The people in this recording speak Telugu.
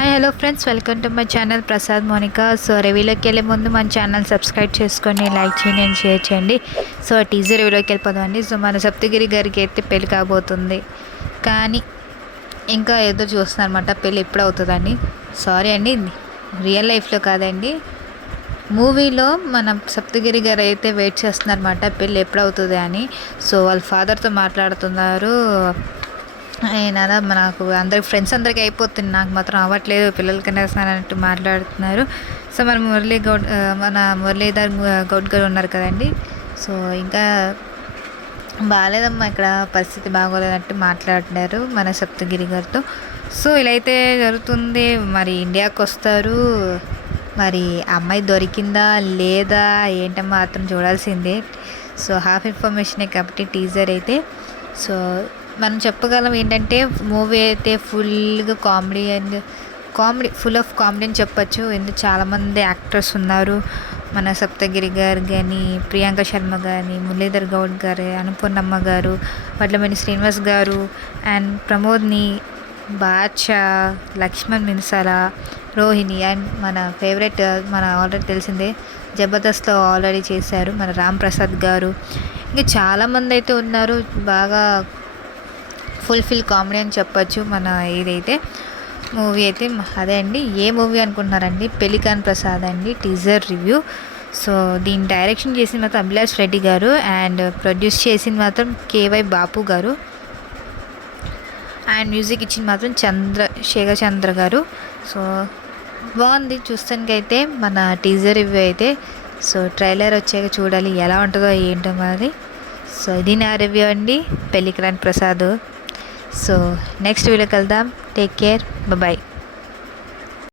Hi hello friends, welcome to my channel Prasad Monika. So రివ్యూలోకి వెళ్ళే ముందు మన ఛానల్ సబ్స్క్రైబ్ చేసుకొని లైక్ చేయండి అండ్ షేర్ చేయండి. సో టీజర్ రివ్యూలోకి వెళ్ళిపోదామండి. సో మన సప్తగిరి గారికి అయితే పెళ్ళి కాబోతుంది, కానీ ఇంకా ఏదో చూస్తున్నారన్నమాట. పెళ్ళి ఎప్పుడు అవుతుందండి? సారీ అండి, రియల్ లైఫ్లో కాదండి, మూవీలో మన సప్తగిరి గారు అయితే వెయిట్ చేస్తున్నారన్నమాట పెళ్ళి ఎప్పుడు అవుతుంది అని. సో వాళ్ళ ఫాదర్తో మాట్లాడుతున్నారు. నాన్న నాకు అందరికి ఫ్రెండ్స్ అందరికీ అయిపోతుంది, నాకు మాత్రం అవ్వట్లేదు, పిల్లలకన్నా అన్నట్టు మాట్లాడుతున్నారు. సో మన మురళీధర్ గౌడ్ గారు ఉన్నారు కదండి. సో ఇంకా బాగాలేదమ్మా, ఇక్కడ పరిస్థితి బాగోలేదంటే మాట్లాడినారు మన సప్తగిరి గారితో. సో ఇలా అయితే జరుగుతుంది. మరి ఇండియాకి వస్తారు, మరి అమ్మాయి దొరికిందా లేదా ఏంటమ్మా అతను చూడాల్సిందే. సో హాఫ్ ఇన్ఫర్మేషనే కాబట్టి టీజర్ అయితే. సో మనం చెప్పగలం ఏంటంటే మూవీ అయితే ఫుల్గా కామెడీ ఫుల్ ఆఫ్ కామెడీ అని చెప్పచ్చు. ఎందుకు చాలామంది యాక్టర్స్ ఉన్నారు. మన సప్తగిరి గారు కానీ, ప్రియాంక శర్మ కానీ, మురళీధర్ గౌడ్ గారు, అనుపూర్ణమ్మ గారు, వడ్లమణి శ్రీనివాస్ గారు అండ్ ప్రమోద్ని, బాద్షా, లక్ష్మణ్ మిన్సాల, రోహిణి అండ్ మన ఫేవరెట్ మన ఆల్రెడీ తెలిసిందే జబర్దస్త్లో ఆల్రెడీ చేశారు మన రామ్ ప్రసాద్ గారు. ఇంకా చాలామంది అయితే ఉన్నారు. బాగా ఫుల్ఫిల్ కామెడీ అని చెప్పచ్చు మన ఇదైతే మూవీ అయితే. అదే అండి, ఏ మూవీ అనుకుంటున్నారండి? పెళ్లికాన్ ప్రసాద్ అండి టీజర్ రివ్యూ. సో దీన్ని డైరెక్షన్ చేసింది మాత్రం అభిలాష్ రెడ్డి గారు అండ్ ప్రొడ్యూస్ చేసింది మాత్రం కేవై బాపు గారు అండ్ మ్యూజిక్ ఇచ్చింది మాత్రం శేఖర్ చంద్ర గారు. సో బాగుంది చూస్తానికైతే మన టీజర్ రివ్యూ అయితే. సో ట్రైలర్ వచ్చాక చూడాలి ఎలా ఉంటుందో ఏంటో మరి. సో ఇది నా రివ్యూ అండి, పెళ్లికాన్ ప్రసాద్. సో నెక్స్ట్ వీడియోకి వెళ్దాం. Take care, bye.